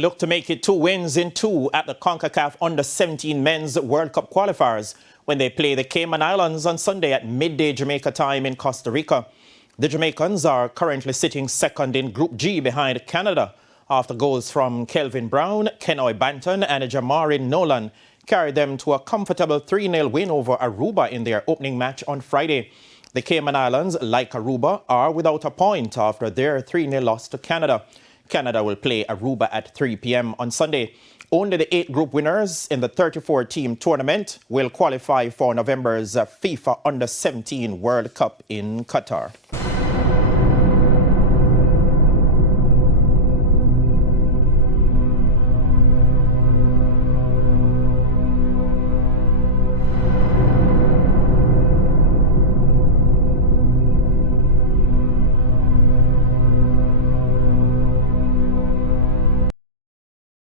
Look to make it 2 wins in 2 at the Concacaf U17 Men's World Cup Qualifiers when they play the Cayman Islands on Sunday at midday Jamaica time in Costa Rica. The Jamaicans are currently sitting second in Group G behind Canada after goals from Kelvin Brown, Kenoy Banton and Jamari Nolan carried them to a comfortable 3-0 win over Aruba in their opening match on Friday. The Cayman Islands, like Aruba, are without a point after their 3-0 loss to Canada. Canada will play Aruba at 3 p.m. on Sunday. Only the 8 group winners in the 34-team tournament will qualify for November's FIFA Under-17 World Cup in Qatar.